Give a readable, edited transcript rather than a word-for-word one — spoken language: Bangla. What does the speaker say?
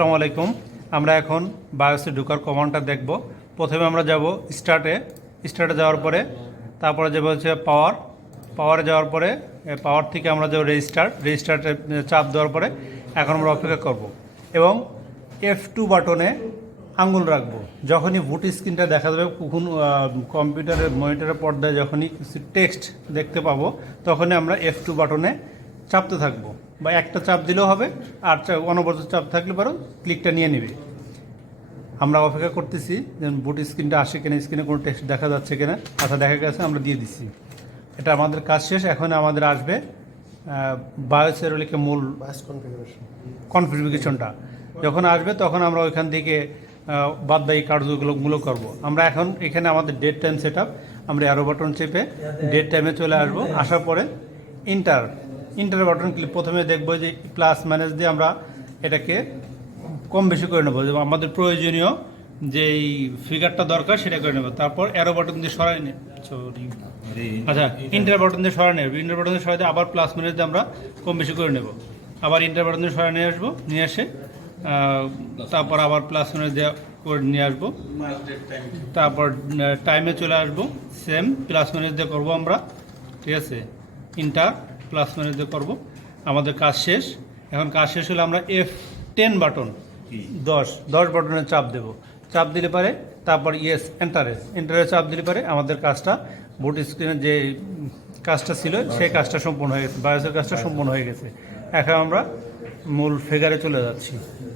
আসসালামু আলাইকুম। আমরা এখন বায়োসে ঢোকার কমান্ডটা দেখব। প্রথমে আমরা যাব স্টার্টে যাওয়ার পরে তারপরে যাব হচ্ছে পাওয়ারে যাওয়ার পরে পাওয়ার থেকে আমরা যাব রেজিস্টারে চাপ দেওয়ার পরে এখন আমরা অপেক্ষা করব এবং F2 বাটনে আঙ্গুল রাখবো। যখনই বুট স্ক্রিনটা দেখা যাবে, কখন কম্পিউটারের মনিটরের পর্দায় যখনই কিছু টেক্সট দেখতে পাবো, তখনই আমরা F2 বাটনে চাপতে থাকবো, বা একটা চাপ দিলেও হবে, আর অনবরত চাপ থাকলে পরেও ক্লিকটা নিয়ে নেবে। আমরা অপেক্ষা করতেছি যে বুট স্ক্রিনটা আসে কিনা, স্ক্রিনে কোনো টেক্সট দেখা যাচ্ছে কিনা। আচ্ছা, দেখা গেছে, আমরা দিয়ে দিচ্ছি। এটা আমাদের কাজ শেষ। এখন আমাদের আসবে বায়োসের মূল কনফিগারেশনটা। যখন আসবে তখন আমরা ওইখান থেকে বাদবাকি কার্যগুলো করব। আমরা এখন এখানে আমাদের ডেট টাইম সেট আপ, আমরা অ্যারো বাটন চেপে ডেট টাইমে চলে আসবো। আসার পরে ইন্টার বাটন ক্লিক, প্রথমে দেখবো যে প্লাস মাইনাস দিয়ে আমরা এটাকে কম বেশি করে নেবো, যে আমাদের প্রয়োজনীয় যেই ফিগারটা দরকার সেটা করে নেবো। তারপর অ্যারো বাটন দিয়ে সরাই আচ্ছা, ইন্টার বাটন দিয়ে সরাই নেব। ইন্টার বাটন দিয়ে সরাই দিয়ে আবার প্লাস মাইনাস দিয়ে আমরা কম বেশি করে নেব। আবার ইন্টার বাটন দিয়ে সরাই নিয়ে আসে তারপর আবার প্লাস মাইনাস দিয়ে করে নিয়ে আসবো। তারপর টাইমে চলে আসবো, সেম প্লাস মাইনাস দিয়ে করবো আমরা। ঠিক আছে, ইন্টার প্লাস মাইনাস দিয়ে করবো। আমাদের কাজ শেষ। এখন কাজ শেষ হলে আমরা F10 বাটন 10 বাটনে চাপ দেব। চাপ দিলে পারে তারপর এন্টারে চাপ দিলে পারে আমাদের কাজটা, বুট স্ক্রিনের যে কাজটা ছিল সেই কাজটা সম্পূর্ণ হয়ে গেছে, বায়োসের কাজটা সম্পূর্ণ হয়ে গেছে। এখন আমরা মূল ফিগারে চলে যাচ্ছি।